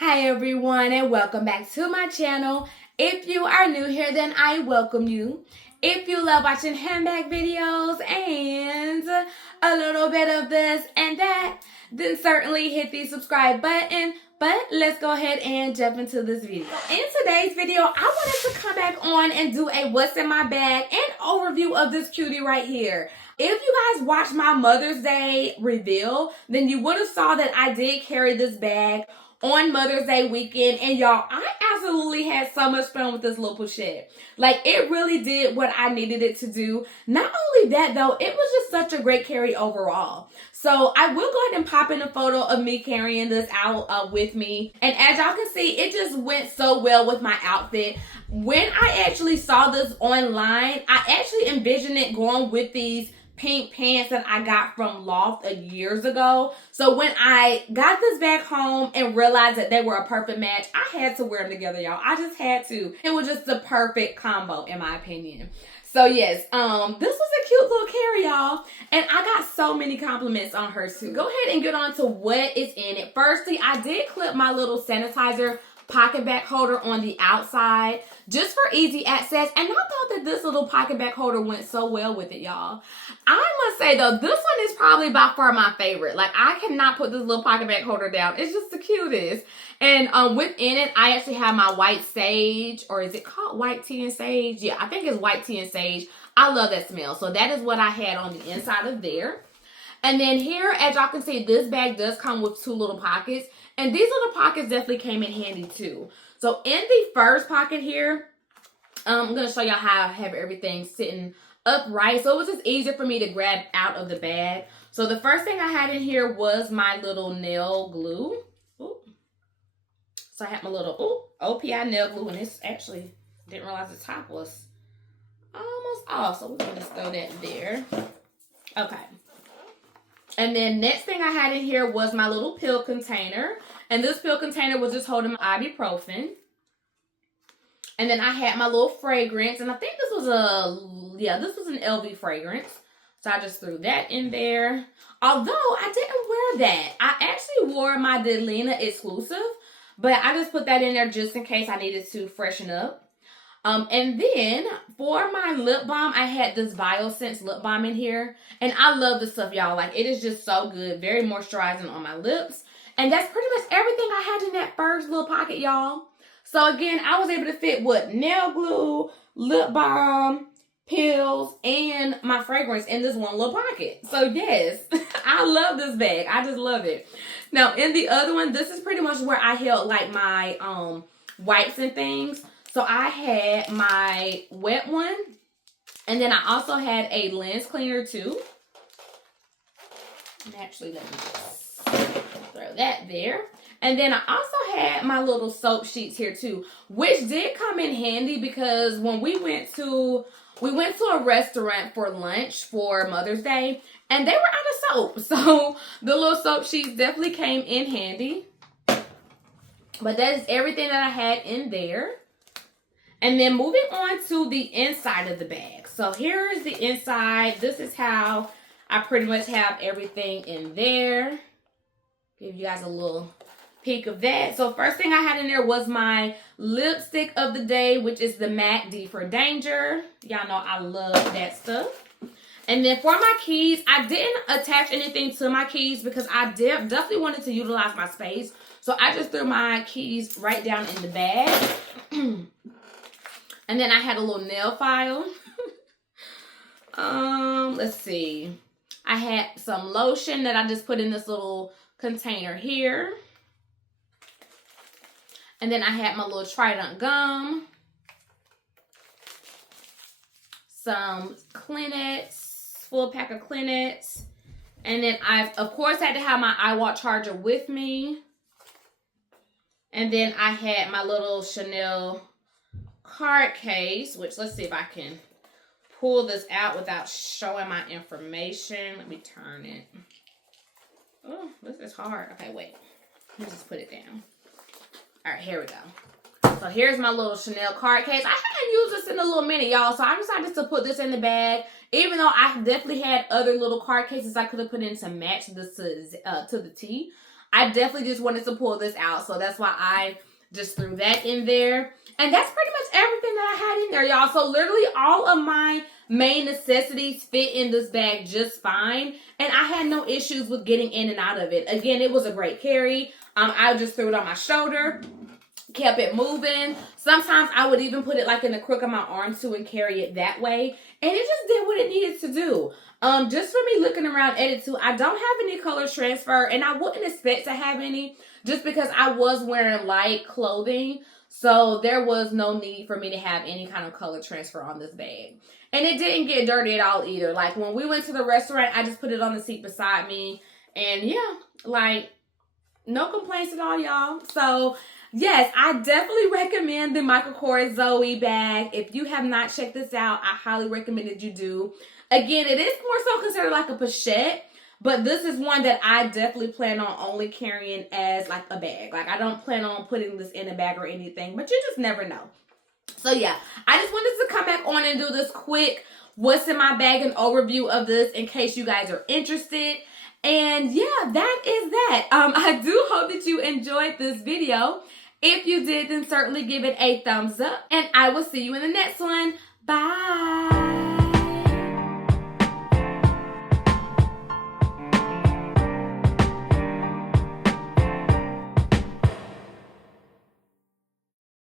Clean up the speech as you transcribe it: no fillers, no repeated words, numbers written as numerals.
Hi everyone and welcome back to my channel. If you are new here, then I welcome you. If you love watching handbag videos and a little bit of this and that, then certainly hit the subscribe button. But let's go ahead and jump into this video. In today's video, I wanted to come back on and do a what's in my bag and overview of this cutie right here. If you guys watched my Mother's Day reveal, then you would have saw that I did carry this bag on Mother's Day weekend, and y'all, I absolutely had so much fun with this little pochette. Like, it really did what I needed it to do. Not only that though, it was just such a great carry overall. So I will go ahead and pop in a photo of me carrying this out with me. And as y'all can see, it just went so well with my outfit. When I actually saw this online, I actually envisioned it going with these pink pants that I got from Loft years ago. So when I got this back home and realized that they were a perfect match, I had to wear them together, y'all. I just had to. It was just the perfect combo, in my opinion. So yes, this was a cute little carry, y'all. And I got so many compliments on her too. Go ahead and get on to what is in it. Firstly, I did clip my little sanitizer pocket back holder on the outside just for easy access, and I thought that this little pocket back holder went so well with it, y'all. I must say though, this one is probably by far my favorite. Like, I cannot put this little pocket back holder down. It's just the cutest. And within it, I actually have my white sage, or is it called white tea and sage? Yeah, I think it's white tea and sage. I love that smell. So that is what I had on the inside of there. And then here, as y'all can see, this bag does come with two little pockets. And these little pockets definitely came in handy too. So in the first pocket here, I'm going to show y'all how I have everything sitting upright. So it was just easier for me to grab out of the bag. So the first thing I had in here was my little nail glue. Ooh. So I had my little OPI nail glue. And this actually, didn't realize the top was almost off. So we're going to just throw that there. Okay. And then next thing I had in here was my little pill container. And this pill container was just holding my ibuprofen. And then I had my little fragrance. And I think this was this was an LV fragrance. So I just threw that in there. Although I didn't wear that. I actually wore my Delina exclusive. But I just put that in there just in case I needed to freshen up. And then for my lip balm, I had this BioSense lip balm in here. And I love this stuff, y'all. Like, it is just so good. Very moisturizing on my lips. And that's pretty much everything I had in that first little pocket, y'all. So again, I was able to fit what? Nail glue, lip balm, pills, and my fragrance in this one little pocket. So yes, I love this bag. I just love it. Now in the other one, this is pretty much where I held like my wipes and things. So I had my wet one, and then I also had a lens cleaner too. And actually, let me just throw that there. And then I also had my little soap sheets here too, which did come in handy because when we went to a restaurant for lunch for Mother's Day, and they were out of soap. So the little soap sheets definitely came in handy. But that is everything that I had in there. And then moving on to the inside of the bag. So here is the inside. This is how I pretty much have everything in there. Give you guys a little peek of that. So first thing I had in there was my lipstick of the day, which is the MAC D for Danger. Y'all know I love that stuff. And then for my keys, I didn't attach anything to my keys because I definitely wanted to utilize my space. So I just threw my keys right down in the bag. And then I had a little nail file. Let's see. I had some lotion that I just put in this little container here. And then I had my little Trident gum. Some Kleenex, full pack of Kleenex. And then I, of course, had to have my iWatch charger with me. And then I had my little Chanel card case, which let's see if I can pull this out without showing my information. Let me turn it. Oh, this is hard. Okay, wait. Let me just put it down. All right, here we go. So here's my little Chanel card case. I haven't used this in a little minute, y'all, so I decided to put this in the bag. Even though I definitely had other little card cases I could have put in to match this to the T. I definitely just wanted to pull this out. So that's why I just threw that in there. And that's pretty much everything that I had in there, y'all. So literally all of my main necessities fit in this bag just fine. And I had no issues with getting in and out of it. Again, it was a great carry. I just threw it on my shoulder, kept it moving. Sometimes I would even put it like in the crook of my arm too and carry it that way. And it just did what it needed to do. Just for me looking around at it too, I don't have any color transfer, and I wouldn't expect to have any just because I was wearing light clothing. So there was no need for me to have any kind of color transfer on this bag. And it didn't get dirty at all either. Like when we went to the restaurant, I just put it on the seat beside me. And yeah, like no complaints at all, y'all. So yes, I definitely recommend the Michael Kors ZOE bag. If you have not checked this out, I highly recommend that you do. Again, it is more so considered like a pochette, but this is one that I definitely plan on only carrying as like a bag. Like I don't plan on putting this in a bag or anything, but you just never know. So yeah, I just wanted to come back on and do this quick what's in my bag and overview of this in case you guys are interested. And yeah, that is that. I do hope that you enjoyed this video. If you did, then certainly give it a thumbs up. And I will see you in the next one. Bye.